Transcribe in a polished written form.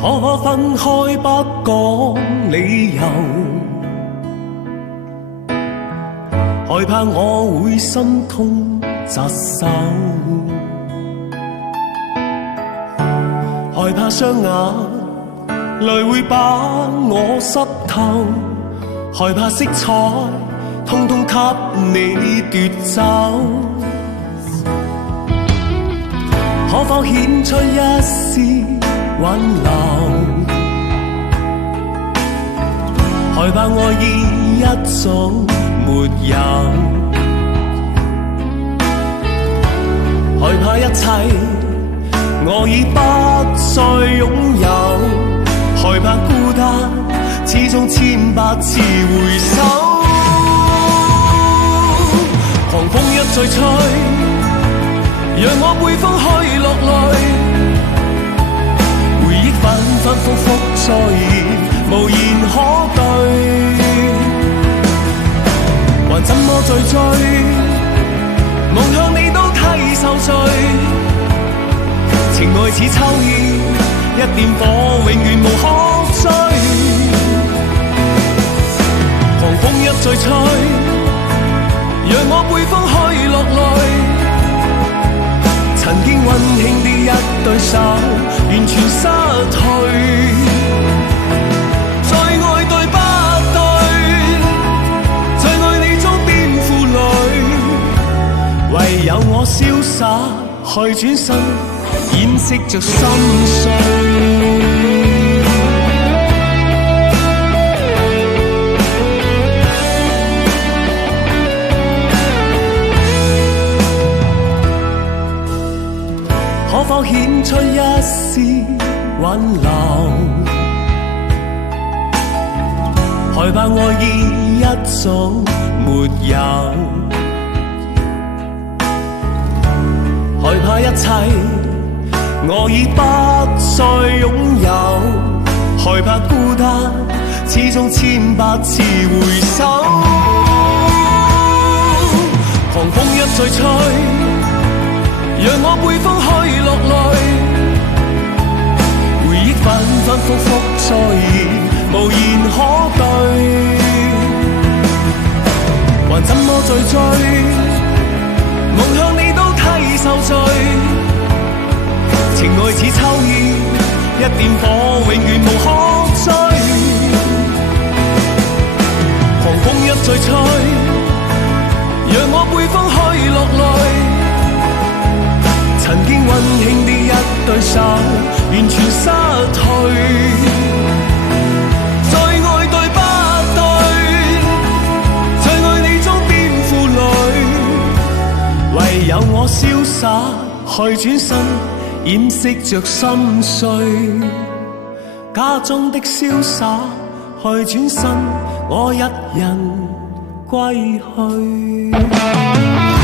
可否分開不講理由？害怕我會心痛疾首，害怕雙眼淚會把我濕透，害怕色彩通通給你奪走。可否顯出一絲挽留？害怕愛意一早沒有，害怕一切我已不再擁有，害怕孤單始終千百次回首。狂風一再吹，讓我背風去落淚，回憶反反复复再現，無言可對。還怎麼再追？望向你都替受罪。情愛似秋意，一點火永遠無可追。狂風一再吹，讓我背風去落淚。曾經溫馨的一對手，完全失去。再愛對不對？在愛你中變負累，唯有我瀟灑去轉身，掩飾着心碎。可否顯出一絲挽留？害怕愛意一早沒有，害怕一切我已不再擁有，害怕孤單始終千百次回首。狂風一再吹，讓我背風去落淚，回憶反反复复再現，無言可對。還怎麼再追？望向你都替受罪。情愛似秋意，一點火永遠無可追。狂風一再吹，讓我背風去落淚。曾經溫馨的一對手，完全失去。再愛對不對？在愛你中變負累，唯有我瀟灑去轉身，掩飾着心碎。假裝的瀟灑去轉身，我一人歸去。